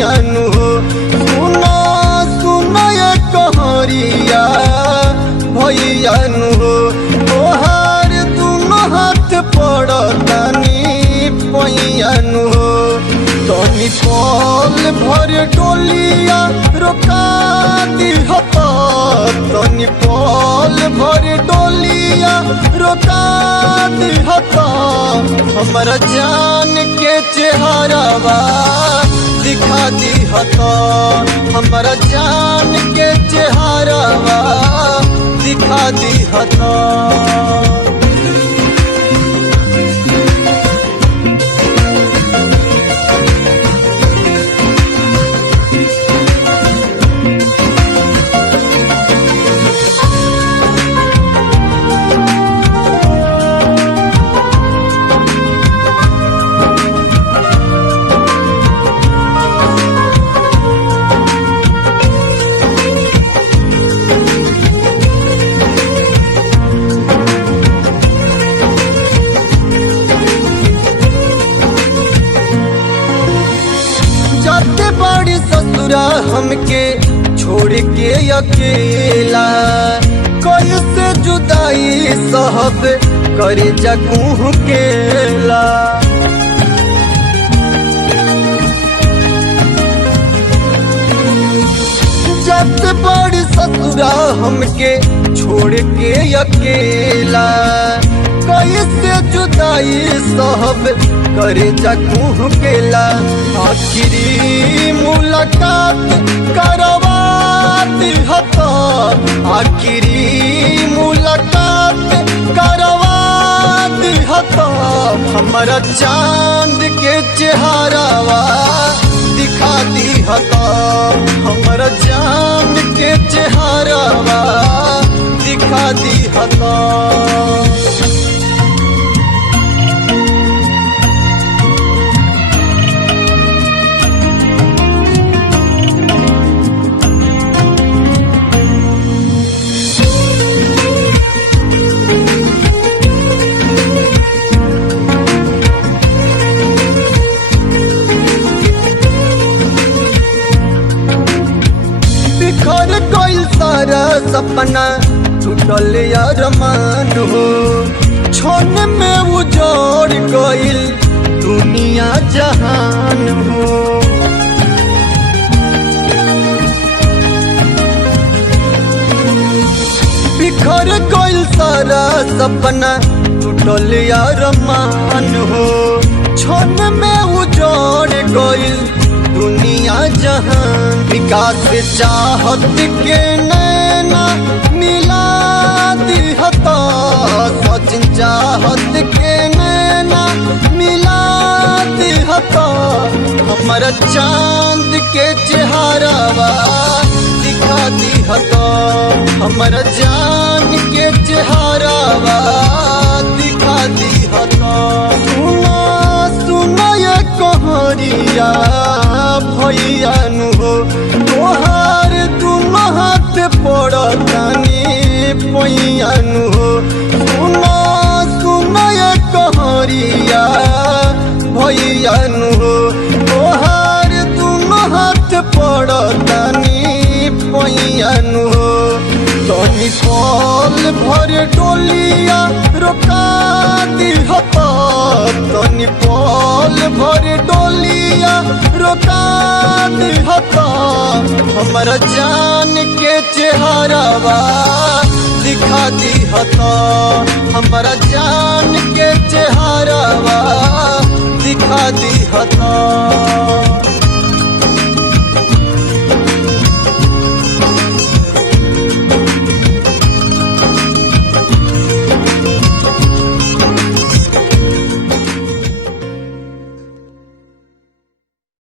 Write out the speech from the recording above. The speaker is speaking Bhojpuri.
पैयानु हो सुना सुना ये कहरिया भैयानु हो तोहार दोनों हाथ पड़तानी पैयानु हो तनी पल भर डोलिया रोका दिहत तनी पल भर डोलिया रोका दिहत हमारा जान के चेहरावा दिखा दिहत हमारा जान के चेहरावा दिखा दिहत। बड़ी ससुरा हमके छोड़ के अकेला कैसे जुदाई सहब करे जगू केला जब बड़ी ससुरा हमके छोड़ के अकेला कैसे जुदाई सहब करे जगू केला आखिरी मुलाकात करवा दिहत आखिरी मुलाकात करवा दिहत हमारा चांद के चेहरावा दिखा दिहत हमारा चांद के चेहरावा दिखा दिहत। बिखर गइल सारा सपना टूटल अरमान हो क्षण में उजड़ गइल दुनिया जहान हो बिखर गइल सारा सपना टूटल अरमान हो क्षण में उजड़ गइल दुनिया जहान विकास चाहत के नैना मिला दिहत सचिन चाहत के नैना मिला दिहत हमारा चांद के चेहरावा दिखा दिहत हमारा जान के चेहरावा दिखा दिहत सुना सुना ये कहरिया भैयानु हो तोहार दोनों हाथ पड़तानी पैयानु हो सुना सुना ये कहरिया भैयानु हो तोहार दोनों हाथ पड़तानी पैयानु हो तनी पल भर डोलिया रोका दिहत तनी पल भर डोलिया रोका दिहत हमारा जान के चेहरावा दिखा दिहत हमारा जान के चेहरावा दिखा दिहत।